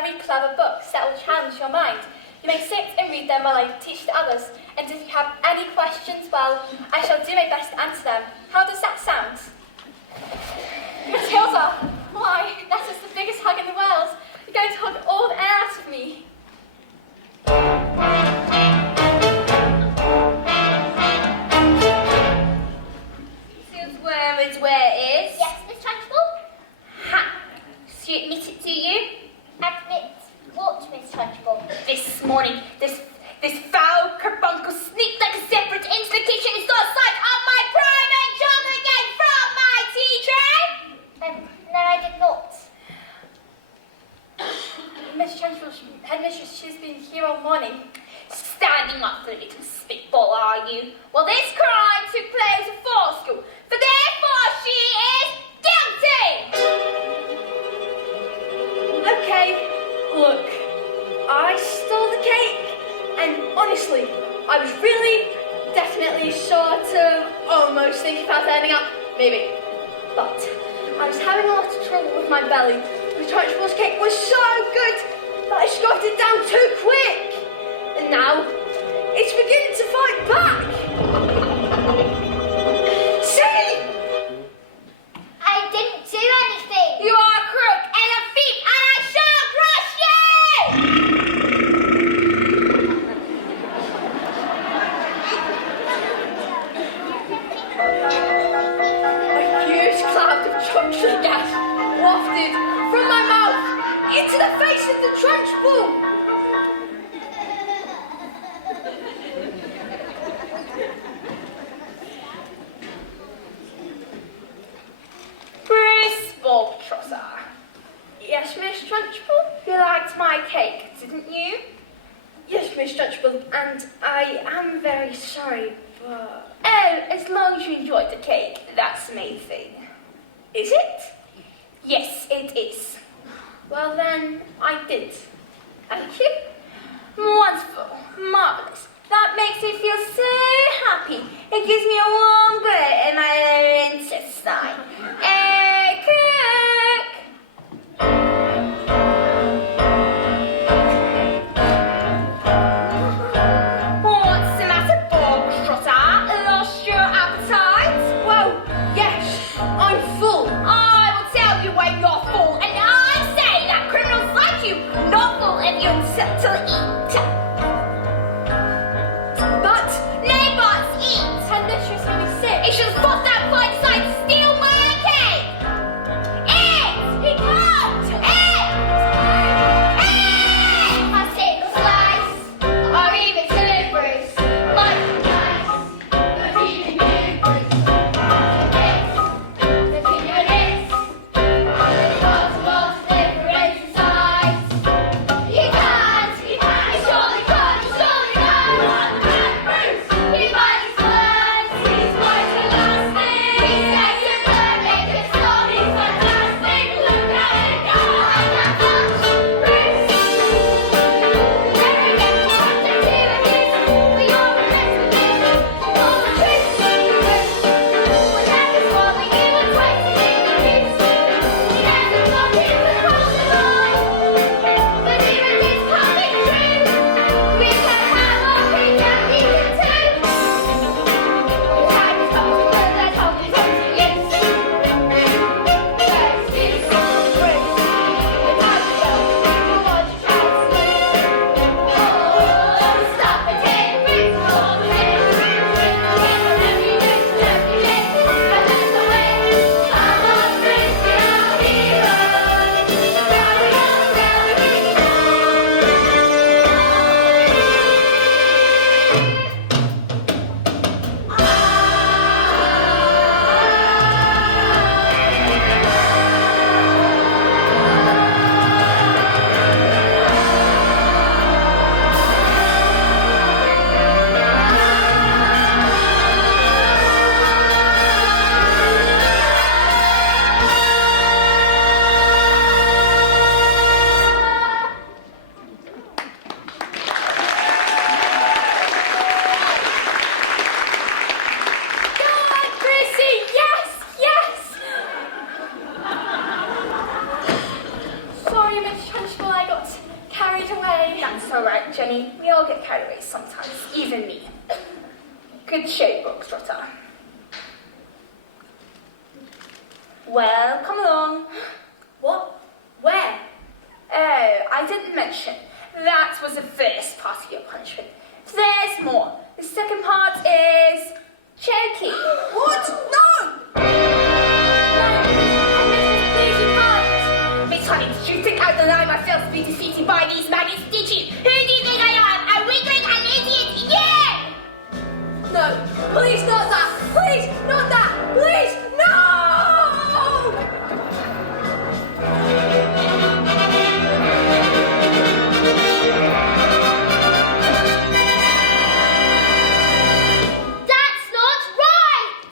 very clever books that will challenge your mind. You may sit and read them while I teach to others, and if you have any questions, well, I shall do my best to answer them. How does that sound? Matilda, why, that is the biggest hug in the world. You're going to hug all the air out of me. Since where it is? Yes, Miss Trunchbull? Ha! So you admit it, do you? Admit what, Miss Trunchbull? This morning, this foul carbuncle sneaked like a separate into the kitchen and stole sight of my private chocolate again from my tea tray! No, I did not. Miss Trunchbull, headmistress, she's been here all morning. Standing up for a little spitball, are you? Well, this crime took place before school, for therefore she is guilty! Okay, look, I stole the cake, and honestly, I was really, definitely, sort of, almost thinking about ending up, maybe. But I was having a lot of trouble with my belly. The Trunchbull's cake was so good that I scoffed it down too quick. And now, it's beginning to fight back. See? I didn't do anything. You are a crook and a thief, and I shall crush you! A huge cloud of toxic gas wafted from my mouth into the face of the Trunchbull. Yes, Miss Trunchbull? You liked my cake, didn't you? Yes, Miss Trunchbull, and I am very sorry, but... Oh, as long as you enjoyed the cake, that's the main thing. Is it? Yes, it is. Well then, I did. Thank you. Wonderful, marvellous. That makes me feel so happy. It gives me a warm glow in my lower intestine. Cook! What's the matter, Bogtrotter? Lost your appetite? Well, yes, I'm full. I will tell you when you're full, and I say that criminals like you not full and you to eat. But No buts, eat. headmistress made me sick. It should stop that fight decide to steal my cake. Eat! He can't! right, Jenny. We all get carried away sometimes, even me. Good shape, Book Trotter. Well, come along. What? Where? Oh, I didn't mention. That was the first part of your punishment. There's more. The second part is choking. What? No! Please, you can't. Miss Honey, did you think I'd allow myself to be defeated by these maggots, did you? Who do you think I am? A weakling, an idiot? Yeah! No, please, not that! Please, not that! Please, no! That's not right!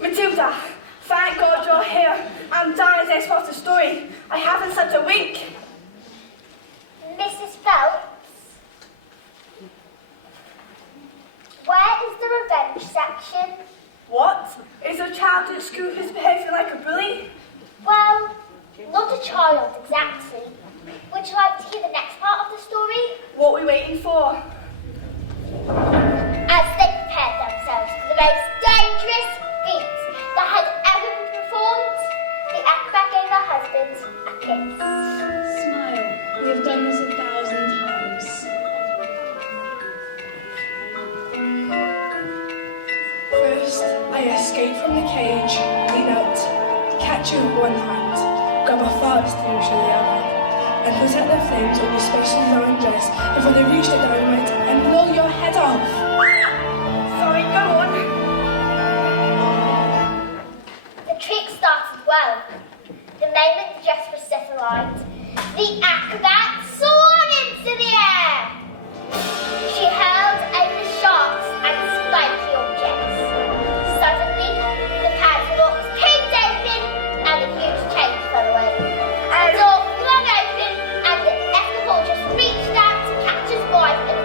Matilda, thank God you're here. I'm dying to export the story. I haven't slept a wink. Mrs. Phelps, where is the revenge section? What? Is a child at school who's behaving like a bully? Well, not a child exactly. Would you like to hear the next part of the story? What are we waiting for? As they prepared themselves for the most dangerous feat that had ever been performed, the acrobat gave her husband a kiss. Smile. We have done this 1,000 times. First, I escape from the cage, lean out, catch you with one hand, grab a fire extinguisher with the other, and protect the flames of your specially designed dress before they reach the dynamite and blow your head off. Sorry, go on. The trick started well. The moment the dress was set alight, the acrobat soared into the air. She hurled over sharks and spiky objects. Suddenly, the padlock caved open and a huge chain fell away. A door flung open and the escapologist reached out to catch his wife and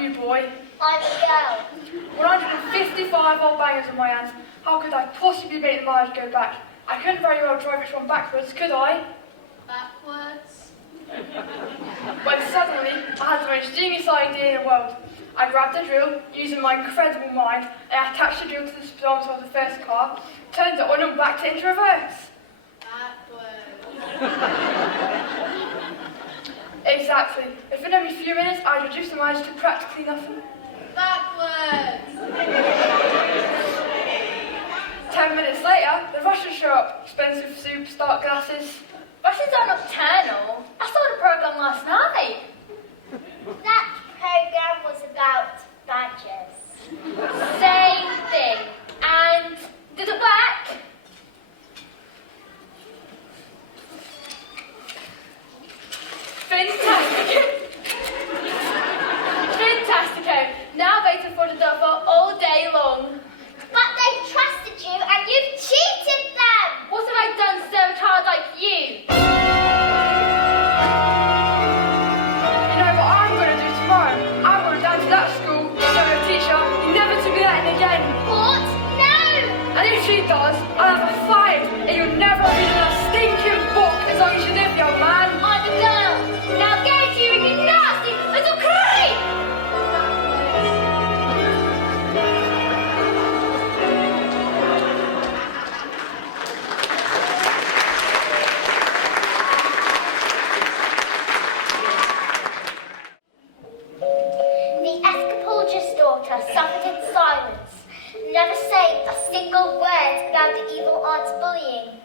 you, boy? I'm a girl. 155 old bangers on my hands. How could I possibly make the mileage go back? I couldn't very well drive each one backwards, could I? Backwards. When suddenly, I had the most genius idea in the world. I grabbed a drill, using my incredible mind, and I attached the drill to the speedometer of the first car, turned it on and whacked it into reverse. Exactly. Within only a few minutes, I reduced the mileage to practically nothing. Backwards. 10 minutes later, the Russians show up. Expensive soups, dark glasses. Russians are nocturnal. I saw the programme last night. That program was about badgers. Same thing. And did it work? Fantastic! Fantastico! Now waiting for the double all day long. But they trusted you and you've cheated them! What have I done to serve a child like you? You know what I'm going to do tomorrow? I'm going down to that school, show the teacher, you never to be letting again. What? No! And if she does, I'll have her fired, and you'll never read a stinking book as long as you live, young man. I'm a girl. Now go to you, you nasty little creep! The escapologist's daughter suffered in silence, never saying a single word about the evil aunt's bullying.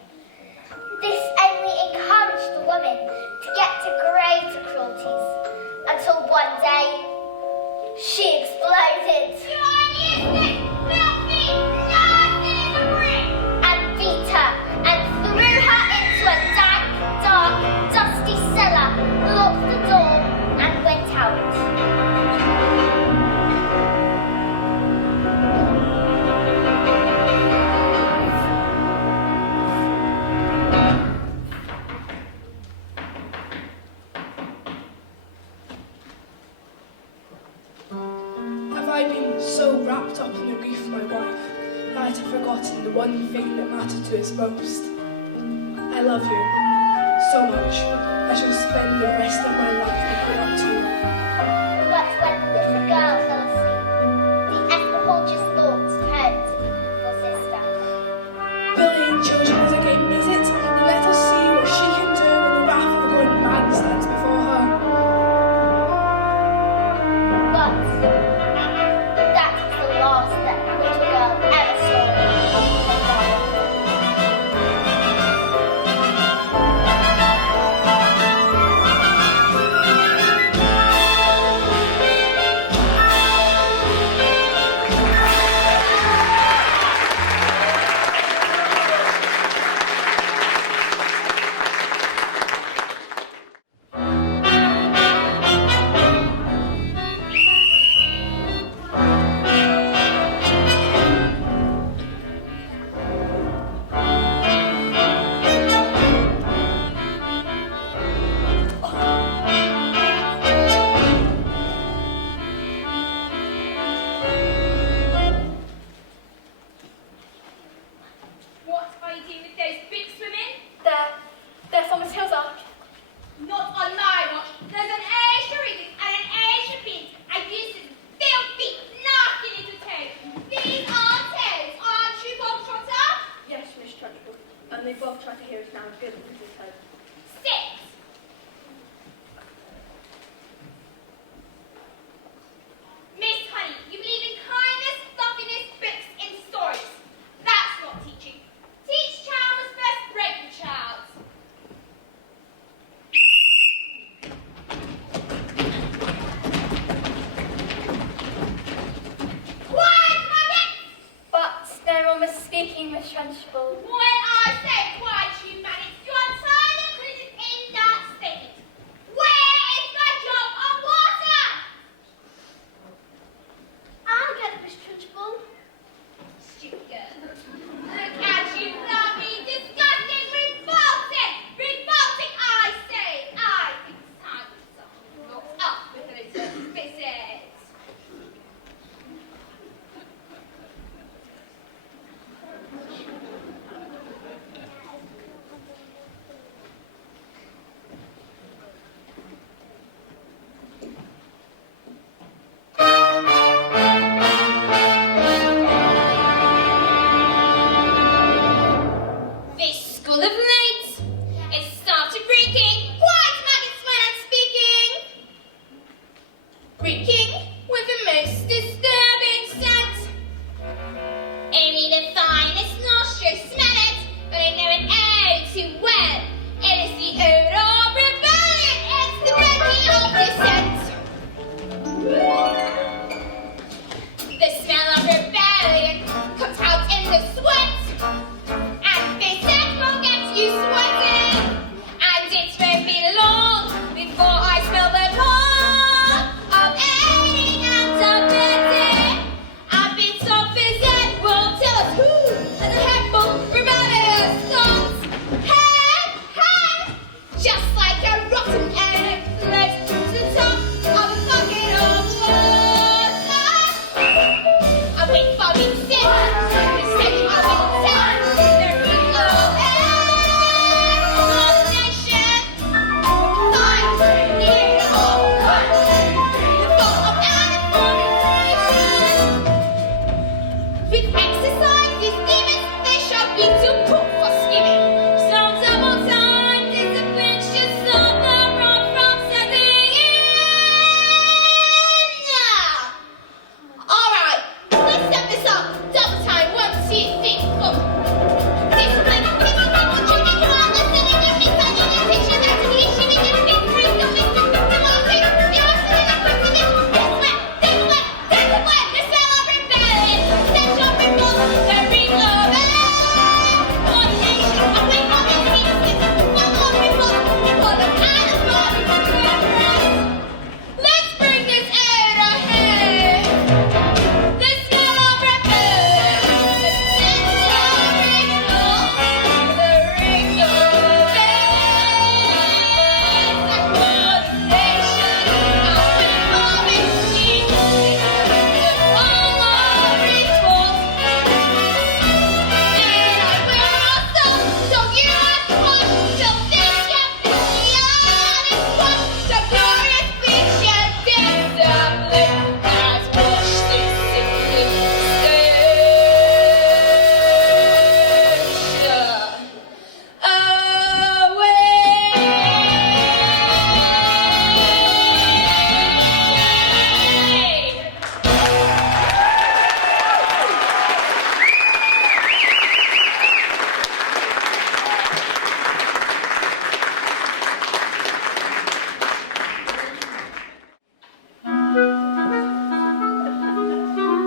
This only encouraged the woman to get to greater cruelties, until one day, she exploded. And beat her, and threw her into a dank, dark, dusty cellar, locked the door, and went out. Have I been so wrapped up in the grief of my wife that I have forgotten the one thing that mattered to us most? I love you so much. I shall spend the rest of my life looking up to you. But when the little girl fell asleep, the escapologist's thoughts turned to your sister. Bullying children is a game, is it? And let us see what she can do when the wrath of a grown man stands before her. But that was the last that the little girl ever saw of her father. reeking with the most disturbing scent. Only the finest nostrils smell it, but I know it oh too well. It is the odor of rebellion, it's the breaking of dissent. The smell of rebellion comes out in the sweat, and this scent will get you sweating, and it won't be long before I smell the more of aiding and abetting. A bit of physic will tell us who has a handful rebellious thoughts. Hey, hey, just like a rotten egg floats to the top of a bucket of water. I wait for me to sit, instead I will tell the ring of coordination. Fight the era of country, the fall of animation. With exercise, these demons, they shall be too cool for skimming. So double time, discipline should stop the rod from setting in. Alright, let's step this up. Double time, 1, 2, 3, 4. Discipline, discipline, will treat you on listening, give me time, you can picture that to be achieving your big praise, don't make me the wrong thing. You're absolutely quick to do. Discipline, discipline, the smell of rebellion. Stench of revolt, the ring of coordination. I wait for me to be the smell of revolt, before the kind of body reference. Let's bring this odor here. The smell of rebellion, the stench of revolt, the ring of coordination. I wait for me to be the smell of revolt. And I will not stop till you are squashed, till this can be squashed. The glorious fiction discipline has washed this sickly away.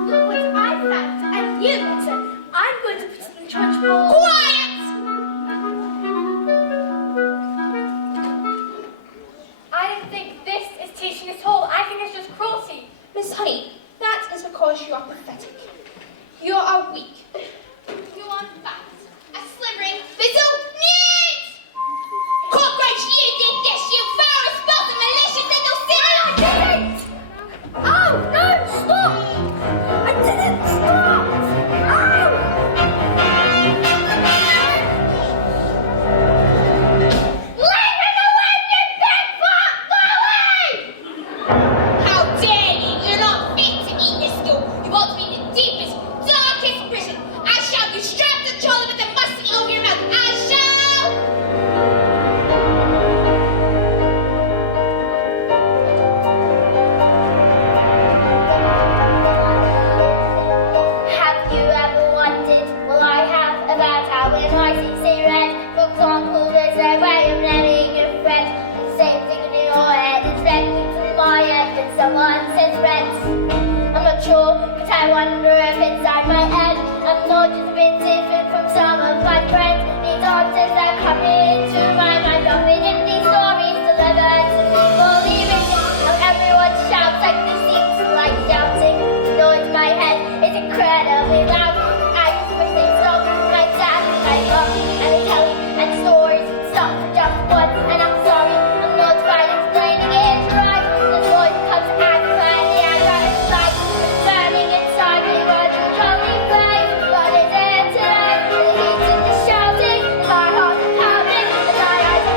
Look what I found, and you, Lipton. I'm going to put it in the Trunchbull. Quiet! I don't think this is teaching at all. I think it's just cruelty. Miss Honey, that is because you are pathetic. You are weak. You are fat. A slivering little meat! Cockroach, you did this, you foul, expulsive, malicious little sinner! Oh, no, stop! I didn't stop! Oh! Leave him alone, you big fat bully! How dare you! You're not fit to eat this school. You ought to be in the deepest, darkest prison. I shall be strapped to trolley with a musty over your mouth. I shall! Have you ever wondered, well I have, about how when I see red, for example, there's a way of letting your friend, the same thing in your head is red in my head when someone says red. I'm not sure, but I wonder if inside my head, I'm not just a bit different from some of my friends. These answers that come into my mind, dropping in these stories delivered to me fully written. How everyone shouts like this seems like shouting. The noise in my head is incredibly loud. I just wish they'd stop. My dad and my mom and the telly and stories would stop for just once. And I'm sorry, I'm not quite explaining it right. The noise comes out of my head, right inside. It's burning inside me, but you totally play. But it's there today, the heat and the shouting. My heart is pounding, and my eyes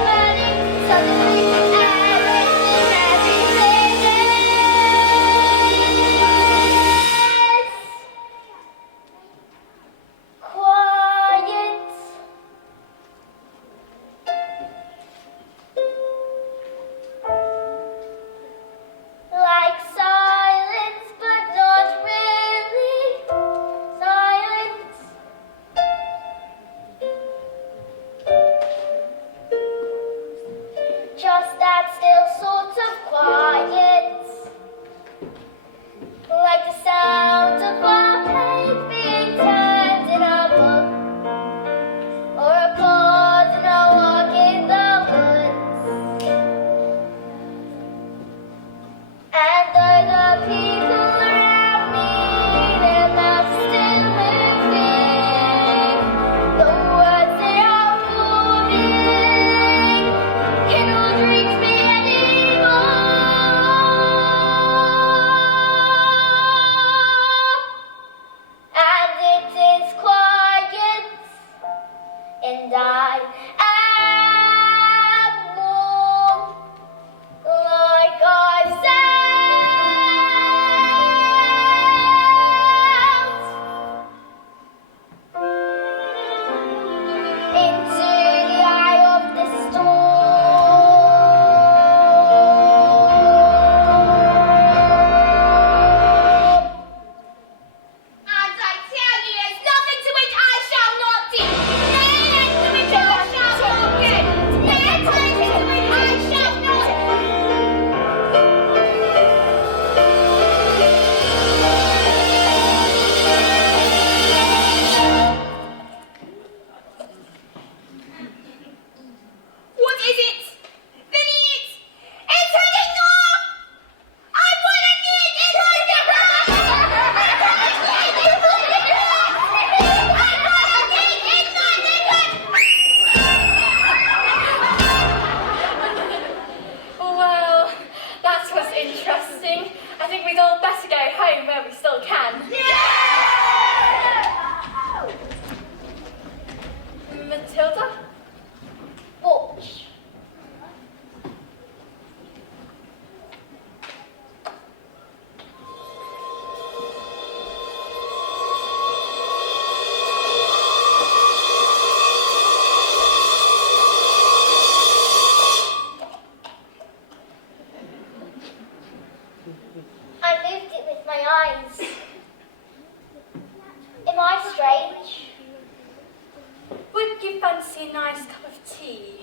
I moved it with my eyes. Am I strange? Would you fancy a nice cup of tea?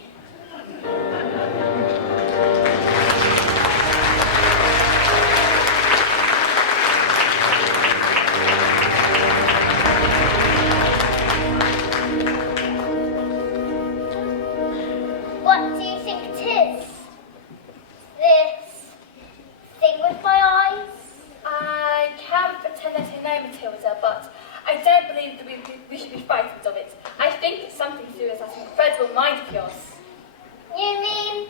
What do you think it is? This thing with my eyes? I can't pretend that I know, Matilda, but I don't believe that we should be frightened of it. I think it's something to do with that incredible mind of yours. You mean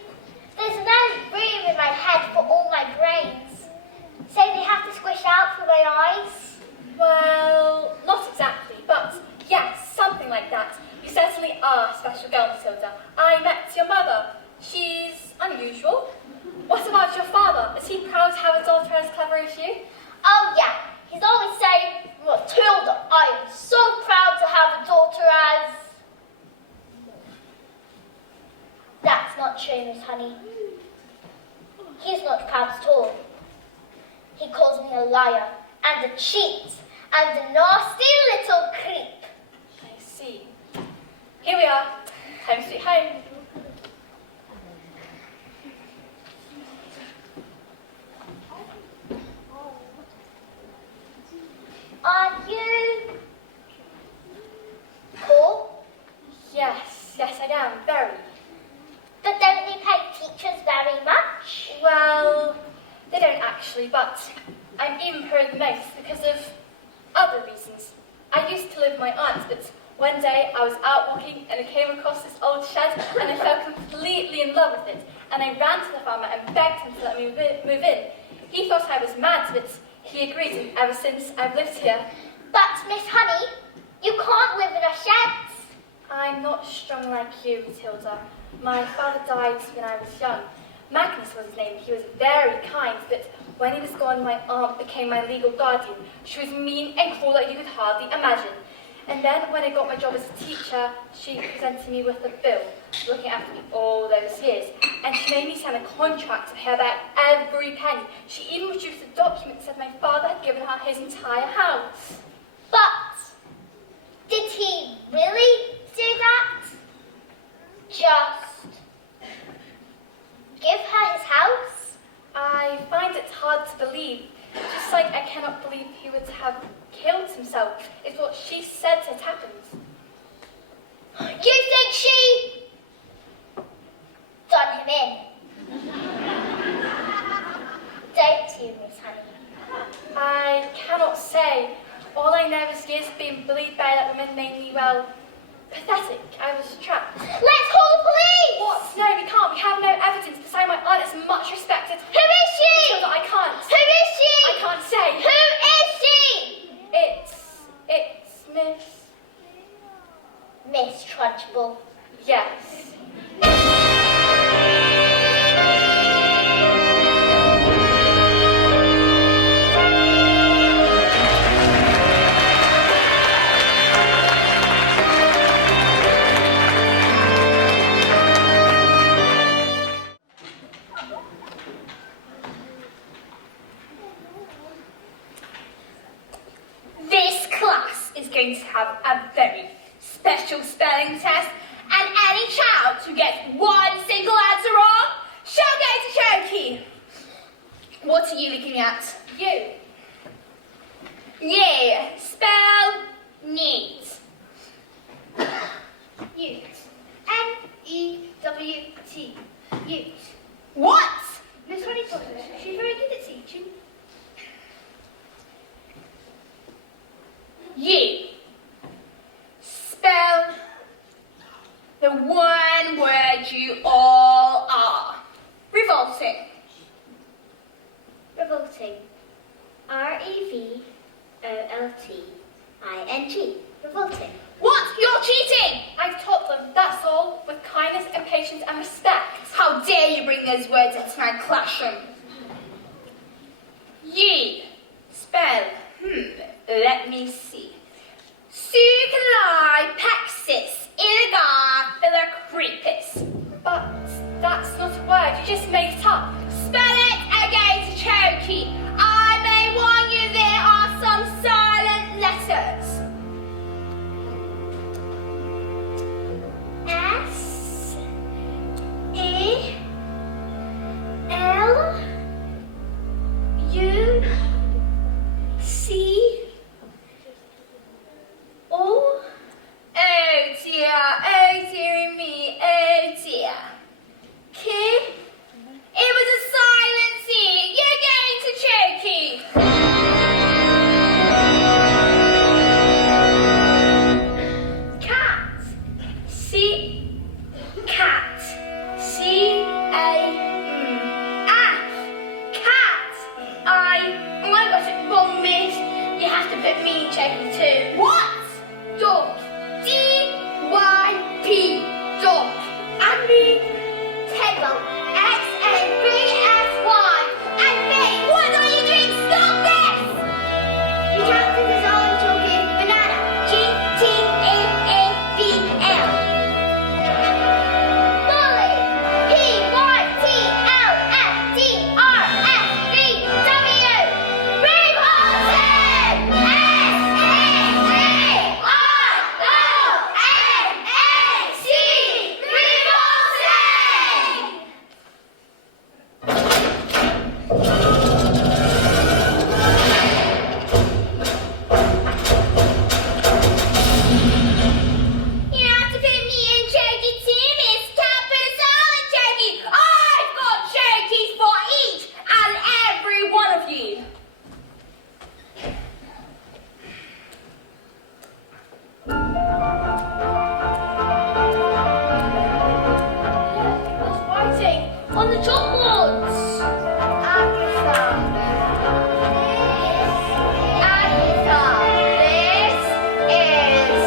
there's no room in my head for all my brains, so they have to squish out for my eyes? Well, not exactly, but yes, something like that. You certainly are a special girl, Matilda. I met your mother. She's unusual. What about your father? Is he proud to have a daughter as clever as you? Oh yeah, he's always saying, Matilda, I am so proud to have a daughter as... That's not true, Miss Honey. He's not proud at all. He calls me a liar and a cheat and a nasty little creep. I see. Here we are. Home sweet home. Are you poor? Yes, I am, very. But don't they pay teachers very much? Well, they don't actually, but I'm even poorer than most because of other reasons. I used to live with my aunt, but one day I was out walking and I came across this old shed and I fell completely in love with it. And I ran to the farmer and begged him to let me move in. He thought I was mad, but he agreed, and ever since I've lived here. But, Miss Honey, you can't live in a shed. I'm not strong like you, Matilda. My father died when I was young. Magnus was his name. He was very kind, but when he was gone, my aunt became my legal guardian. She was mean and cruel that you could hardly imagine. And then when I got my job as a teacher, she presented me with a bill, looking after me all those years. And she made me sign a contract to pay her back every penny. She even produced a document that said my father had given her his entire house. But, did he really do that? Just give her his house? I find it hard to believe, just like I cannot believe he would have killed himself. It's what she said had happened. You think she done him in? Don't you, Miss Honey? I cannot say. All I know is years of being bullied by that woman made me, well, pathetic. I was trapped. Let's call the police! What? No, we can't. We have no evidence. Besides, my aunt is much respected. Who is she? Matilda, I can't. Who is she? I can't say. Who is she? It's Miss Trunchbull. Yes. This class is going to have a very special spelling test, and any child who gets one single answer wrong shall go to Sharkey. What are you looking at? You. Yeah, spell neat. Ute. N-E-W-T. Ute. What? Miss Honey Potter, she's very good at teaching. You. Spell the one word you all are. Revolting. Revolting. R-E-V-O-L-T-I-N-G. Revolting. What? You're cheating! I've taught them, that's all, with kindness and patience and respect. How dare you bring those words into my classroom? You. Spell. Let me see. Sucalai paxis iligar philocrepis. But that's not a word, you just made it up. Spell it again to Cherokee. I bit mean, Cherokee too. What? Dog. D-Y-P. Dog. And me, Tedwell, X-A-B-S-Y. And me, what are you doing? Stop this! You can't do this all until give banana. G-T-A-A-B-L. Molly, P-Y-T-L-F-D-R-S-V-W. Revolting! S-A-C-R-O-N-A-C. You have to put me in Cherokee too, Miss Capital Cherokee. I've got Cherokees for each and every one of you. What's writing on the chalkboards? Agatha. Agatha. This is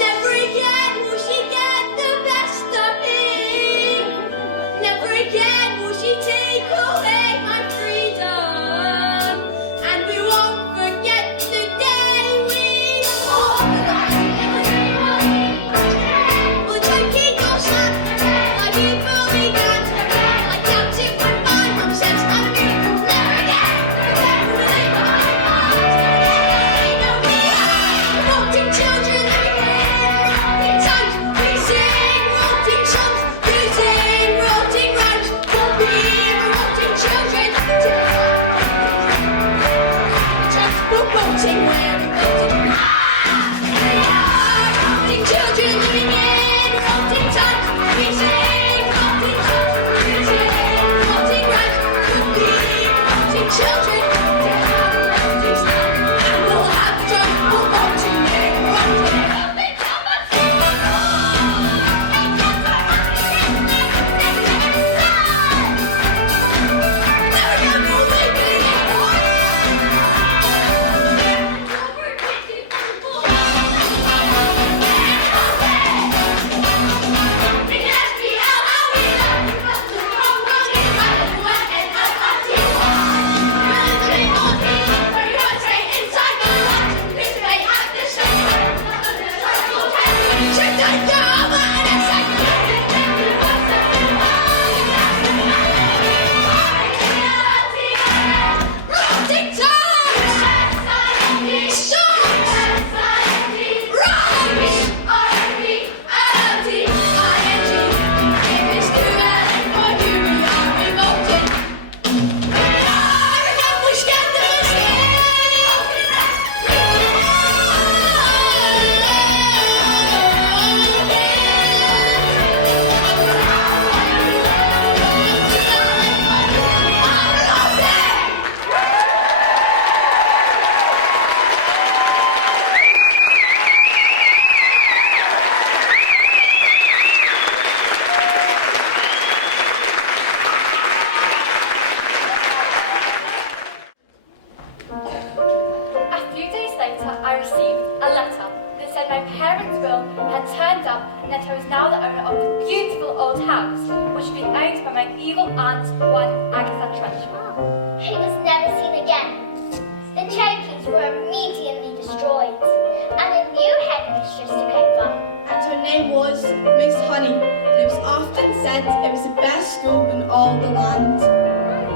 Never again will she get the best of me. Never again will she take away my freedom. And we won't forget the day we Well, Cherokee don't stop like people began. Like counting when my mom says I'm me. Never again, never will they find Rotting children again, rotting tongues, we sing rotting songs, we sing rotting rhymes, we'll be rotting children. We're rotting where we we are rotting children living in rotting tongues, we sing rotting songs, we sing rotting rhymes, we'll be rotting children. And we'll have the joy of rotting there, rotting. Never again will we be winter, I received a letter that said my parents' will had turned up and that I was now the owner of the beautiful old house, which had been owned by my evil aunt, one Agatha Trunchbull. He was never seen again. The Sharkies were immediately destroyed, and a new headmistress took over. And her name was Miss Honey, and it was often said it was the best school in all the land.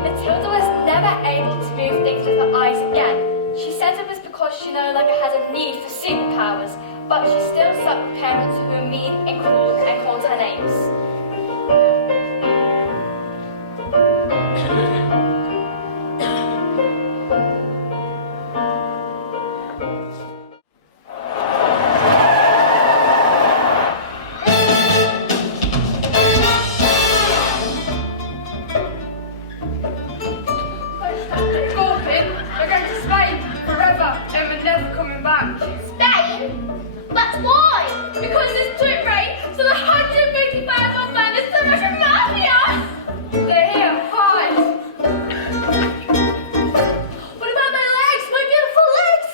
Matilda was never able to move things with her eyes again. She said it was because she no longer had a need for superpowers, but she still stuck with parents who were mean and cruel and called her names. Spain? But why? Because it's too rain, so the 155 old man is so much a mafia! They're here, hide! What about my legs? My beautiful legs!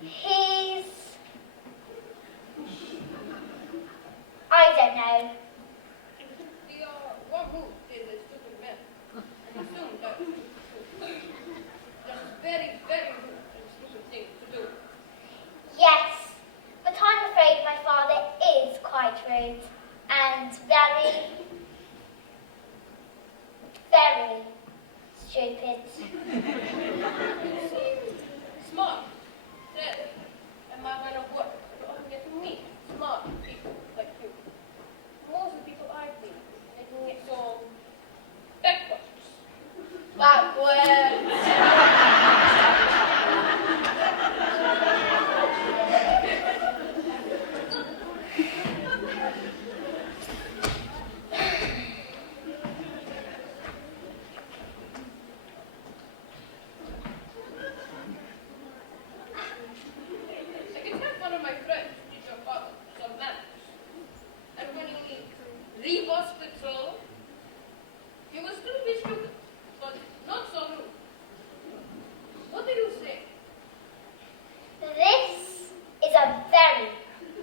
He's... I don't know. What move is a stupid man? And assume that that's a very, very rude and stupid thing to do. Yes, but I'm afraid my father is quite rude and very, very stupid. Smart, clever, and my line of work to often get to meet smart people like you. Most of the people I've seen making it so backwards. I can have one of my friends teach your father some manners. And when he leave hospital, he will still be stupid, but not so rude. What do you say? This is a very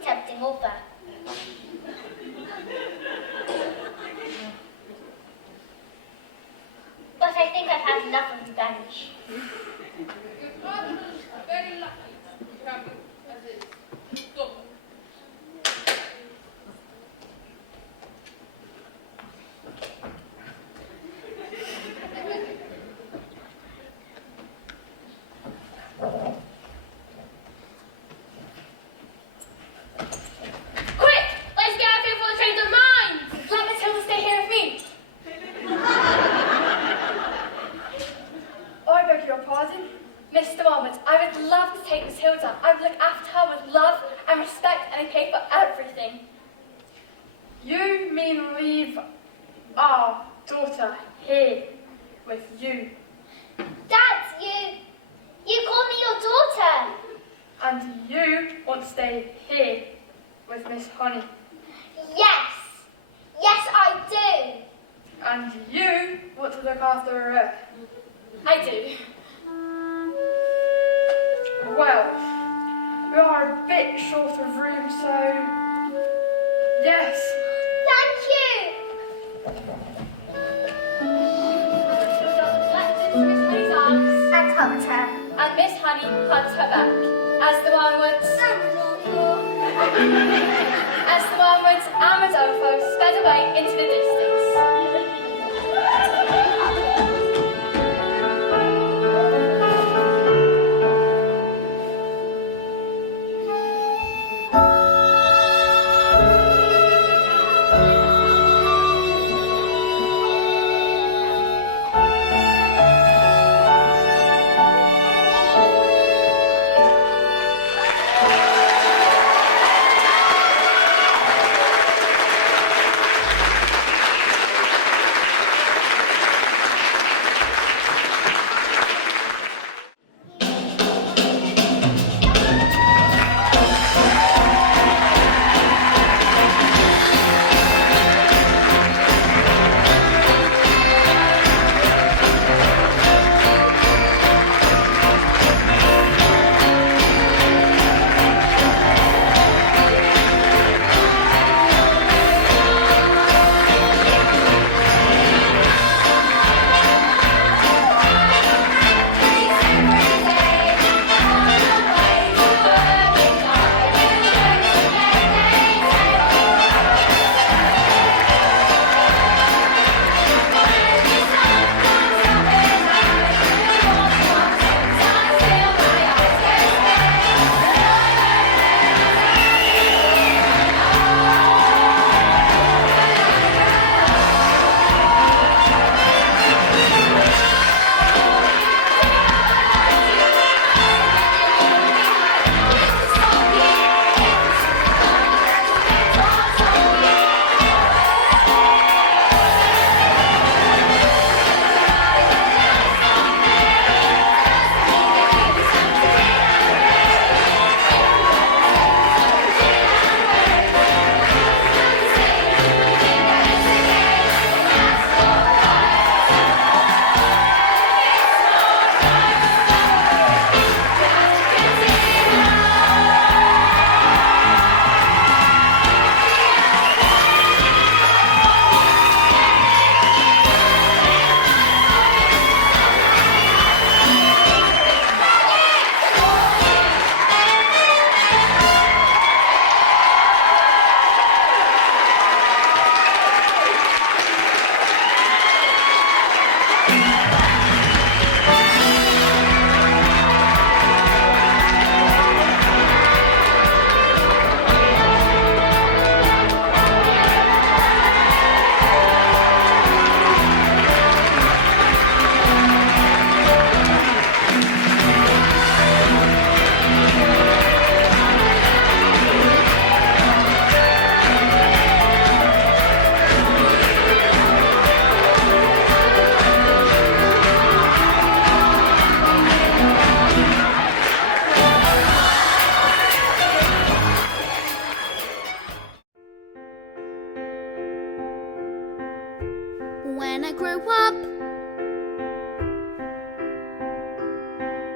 tempting offer. But I think I've had enough of revenge. Your father is very lucky to have you as his daughter. Quick! Let's get out of here before the train don't mind! Let Matilda stay here with me. I beg your pardon? Mr. Marmot, I would love to take Matilda. I would look after her with love and respect and pay for everything. You mean leave our daughter here with you? Dad, you call me your daughter. And you want to stay here with Miss Honey? Yes, I do. And you want to look after her? I do. Well, we are a bit short of room, so yes. Thank you. Miss arms, And hugged her. and Miss Honey hugged her back, as the onwards and Rodolfo sped away into the distance.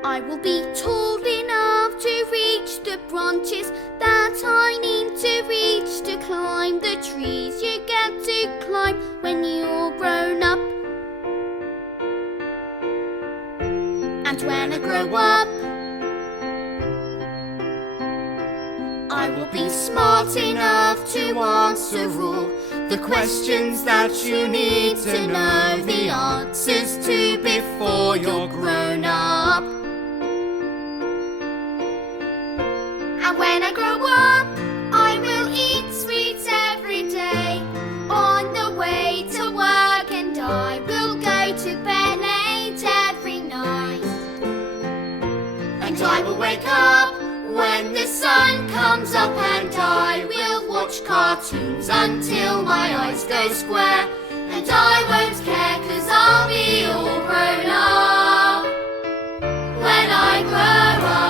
I will be tall enough to reach the branches that I need to reach to climb the trees you get to climb when you're grown up. And when I grow up, I will be smart enough to answer all the questions that you need to know the answers to before you're grown up. And when I grow up, I will eat sweets every day on the way to work, and I will go to bed late every night. And I will wake up when the sun comes up, and I will watch cartoons until my eyes go square. And I won't care, 'cause I'll be all grown up when I grow up.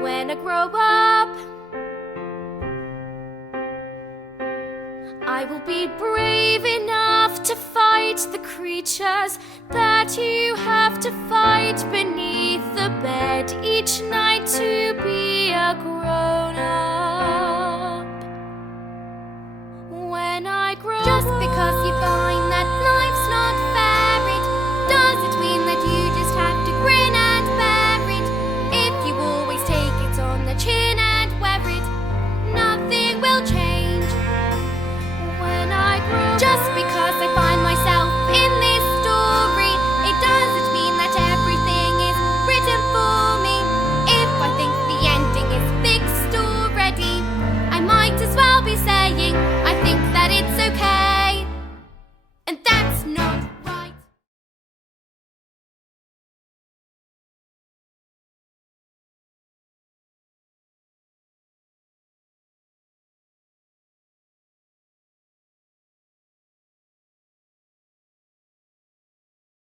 When I grow up, I will be brave enough to fight the creatures that you have to fight beneath the bed each night to be a grown-up.